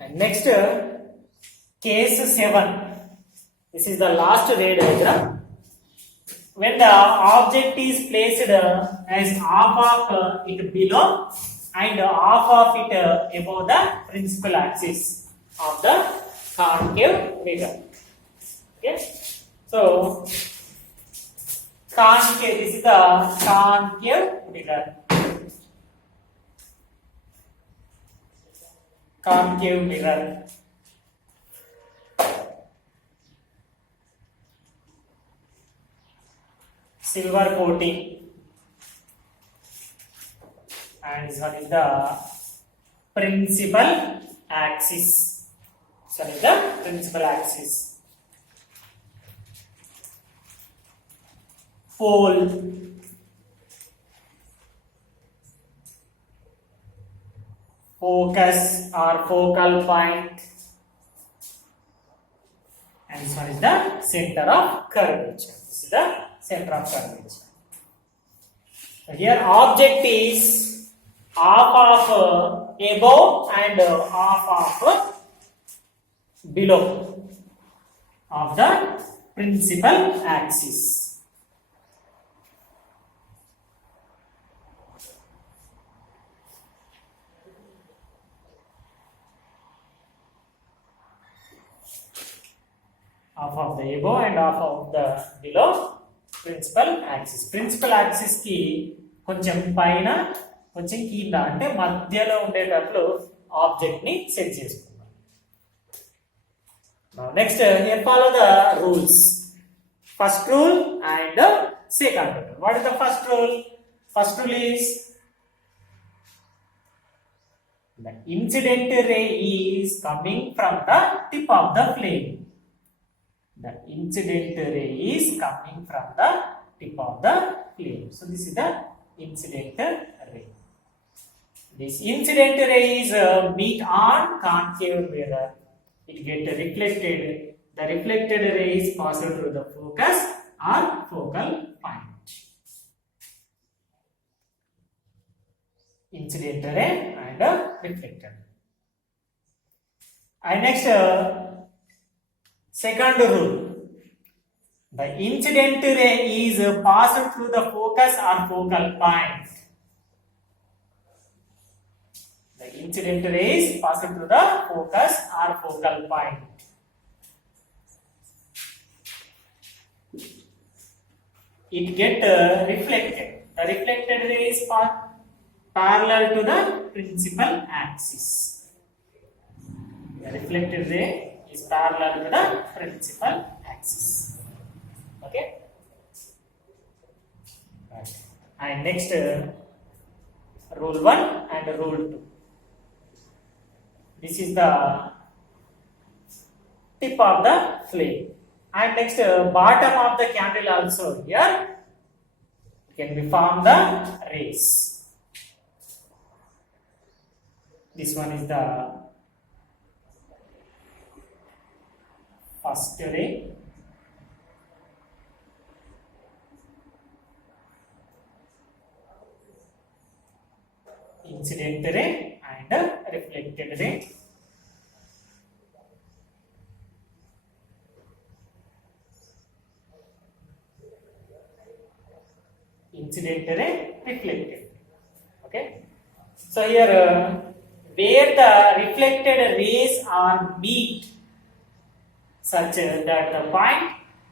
And next, case 7. This is the last ray diagram. When the object is placed as half of it below and half of it above the principal axis of the concave mirror. Okay, so concave, this is the concave mirror. Concave mirror. Silver coating, and this one is the principal axis. This one is the principal axis. Pole, focus or focal point, and this one is the center of curvature. This is the center of curvature. So here object is half of above and half of below of the principal axis. Half of the above and half of the below principal axis. Principal axis ki కొంచెం పైన కొంచెం కింద అంటే మధ్యలో ఉండేటట్లు ఆబ్జెక్ట్ ని సెట్ చేసుకుందాం. Now next, here follow the rules. First rule and second rule. What is the first rule? First rule is the incident ray is coming from the tip of the flame. The incident ray is coming from the tip of the flame. So this is the incident ray. This incident ray is meet on concave mirror. It get reflected. The reflected ray is passed through the focus or focal point. Incident ray and reflected. And next, second rule. The incident ray is passed through the focus or focal point. The incident ray is passed through the focus or focal point. It get reflected. The reflected ray is parallel to the principal axis. The reflected ray is parallel to the principal axis. Okay. Right. And next, rule 1 and rule 2. This is the tip of the flame. And next, bottom of the candle also here can be formed the rays. This one is the first ray. Incident ray and reflected ray. Incident ray, reflected. Okay. So here, where the reflected rays are meet, such that the point,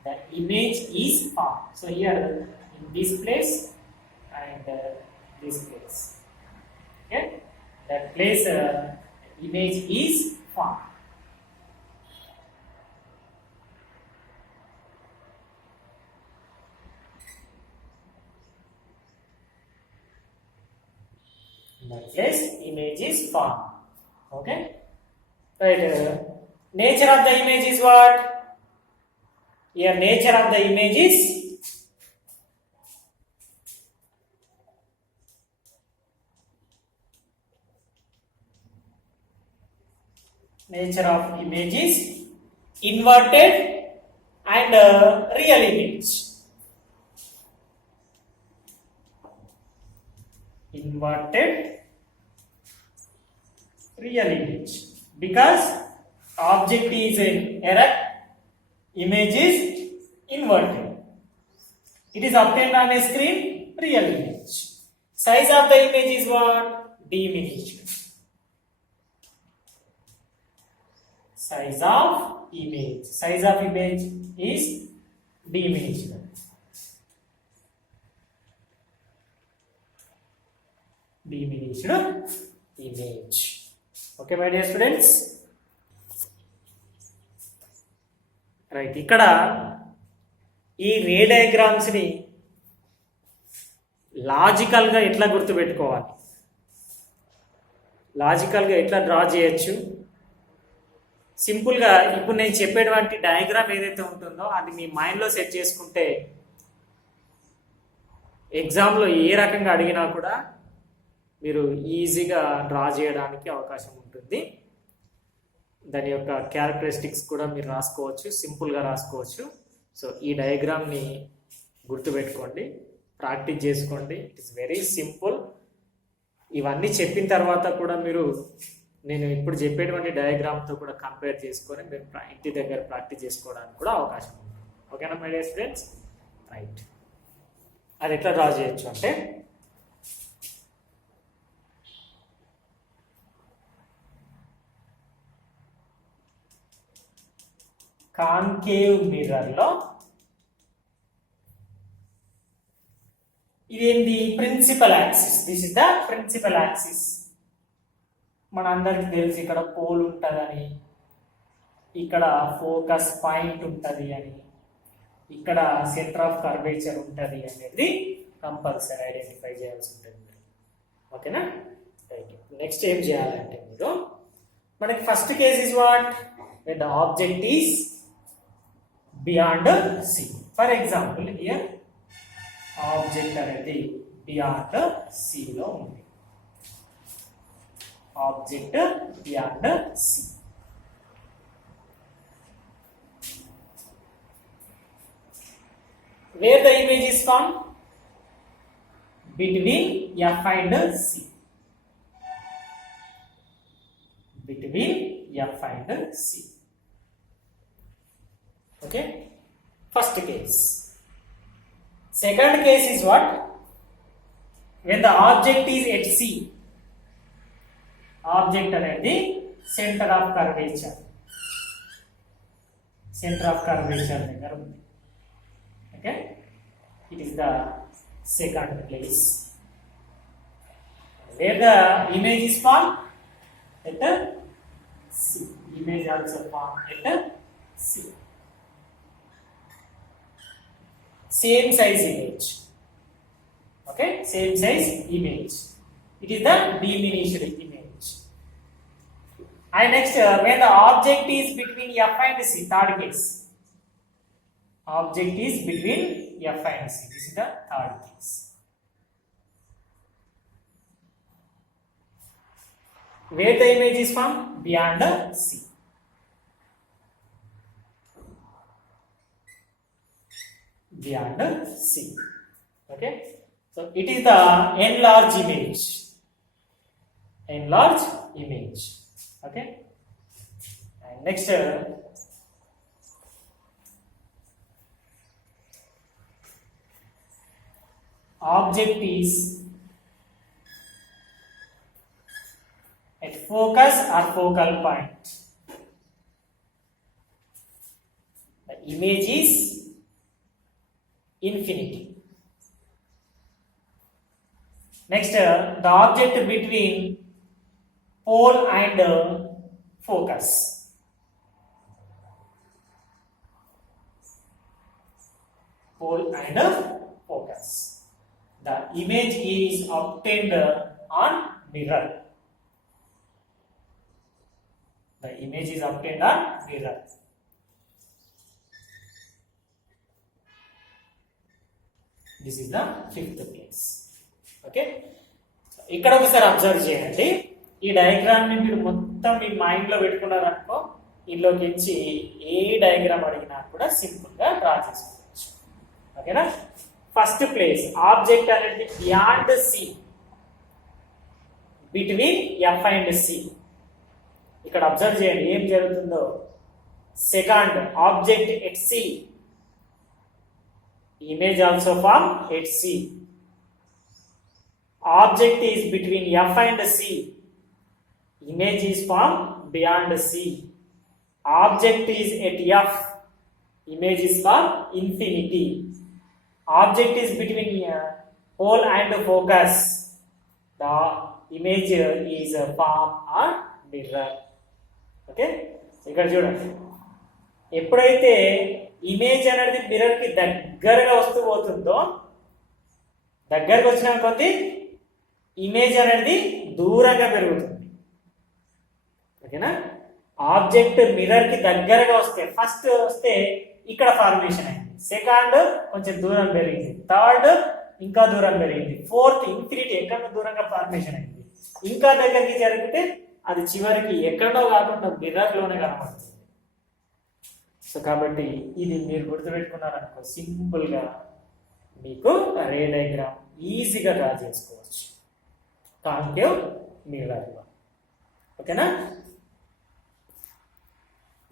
the image is formed. So here, in this place and this place. Okay, that place image is formed. In that place image is formed. Okay, right. Nature of the image is what? Here nature of the image is inverted and real image. Inverted real image. because object is erect, image is inverted. It is obtained on a screen, real image. Size of the image is what? Diminished. Size of image. Size of image is diminished. Diminished image. Okay, my dear students. Right. ఇక్కడ ఈ రే డయాగ్రామ్స్ ని లాజికల్ గా ఎట్లా గుర్తుపెట్టుకోవాలి, లాజికల్ గా ఎట్లా డ్రా చేయొచ్చు, సింపుల్ గా ఇప్పుడు నేను చెప్పేటువంటి డయాగ్రామ్ ఏదైతే ఉంటుందో అది మీ మైండ్ లో సెట్ చేసుకుంటే ఎగ్జామ్ లో ఏ రకంగా అడిగినా కూడా మీరు ఈజీగా డ్రా చేయడానికి అవకాశం ఉంటుంది. దాని యొక్క క్యారెక్టరిస్టిక్స్ కూడా మీరు రాసుకోవచ్చు, సింపుల్గా రాసుకోవచ్చు. సో ఈ డయాగ్రామ్ని గుర్తుపెట్టుకోండి, ప్రాక్టీస్ చేసుకోండి. It is very simple. ఇవన్నీ చెప్పిన తర్వాత కూడా మీరు నేను ఇప్పుడు చెప్పేటువంటి డయాగ్రామ్తో కూడా కంపేర్ చేసుకొని మీరు ఇంటి దగ్గర ప్రాక్టీస్ చేసుకోవడానికి కూడా అవకాశం ఉంది. ఓకేనా మై డియర్ స్టూడెంట్స్? రైట్. అది ఎట్లా డ్రా చేయొచ్చు అంటే కాన్కేవ్ మిర్రర్లో ఇదేంటి? Principal axis. This is the principal axis. మన అందరికి తెలిసి ఇక్కడ పోల్ ఉంటుందని, ఇక్కడ ఫోకస్ పాయింట్ ఉంటుంది అని, ఇక్కడ సెంటర్ ఆఫ్ కర్వేచర్ ఉంటుంది అనేది కంపల్సరీ ఐడెంటిఫై చేయాల్సి ఉంటుంది. ఓకేనా? నెక్స్ట్ ఏం చేయాలంటే మీరు మనకి first case is what? when the object is beyond C. For example, here object అనేది beyond C లో ఉంది. Object beyond C. Where the image is found? Between F and C. Between F and C. Okay, first case. Second case is what? When the object is at C. Object అనేది center of curvature. Center of curvature దగ్గర ఉంది. Okay, it is the second place. Where the image is found? At C. Image also found at C. Same size image. Okay, same size image. It is the diminished image. And next, when the object is between F and C, third case. Object is between F and C. This is the third case. Where the image is found? Beyond C. Beyond C. Okay, so it is the enlarged image. Enlarged image. Okay, and next object is at focus or focal point. The image is infinity. Next, the object between pole and focus. Pole and focus. The image is obtained on mirror. The image is obtained on mirror. This is the fifth place. Okay, ఇక్కడ ఒకసారి అబ్జర్వ్ చేయండి. ఈ డయాగ్రామ్ ని మీరు మొత్తం మీ మైండ్ లో పెట్టుకున్నారనుకో, ఇందులోకి వచ్చి ఏ డయాగ్రామ్ అడిగినా కూడా సింపుల్ గా డ్రా చేసుకోవచ్చు. ఓకేనా? ఫస్ట్ ప్లేస్ ఆబ్జెక్ట్ అనేది beyond C, between F and C. ఇక్కడ ఇక్కడ అబ్జర్వ్ చేయండి ఏం జరుగుతుందో. Second object at C, image also form at C. Object is between F and C. Image is formed beyond C. Object is at F. Image is for infinity. Object is between pole and focus. The image is form or mirror. Okay? ఇక్కడ చూడండి, ఎప్పుడైతే ఇమేజ్ అనేది మిర్రర్ కి దగ్గరగా వస్తూ పోతుందో, దగ్గరకు వచ్చిన కొద్దీ ఇమేజ్ అనేది దూరంగా పెరుగుతుంది. ఓకేనా? ఆబ్జెక్ట్ మిర్రర్ కి దగ్గరగా వస్తే, ఫస్ట్ వస్తే ఇక్కడ ఫార్మేషన్ అయింది, సెకండ్ కొంచెం దూరం పెరిగింది, థర్డ్ ఇంకా దూరం పెరిగింది, ఫోర్త్ ఇన్ఫినిటీ ఎక్కడో దూరంగా ఫార్మేషన్ అయింది, ఇంకా దగ్గరికి జరిగితే అది చివరికి ఎక్కడో కాకుండా మిర్రర్ లోనే కనబడుతుంది. సో కాబట్టి ఇది మీరు గుర్తుపెట్టుకున్నారనుకో, సింపుల్ గా మీకు రే డయాగ్రామ్ ఈజీగా డ్రా చేసుకోవచ్చు కాన్కేవ్ మిర్రర్ లో. ఓకేనా?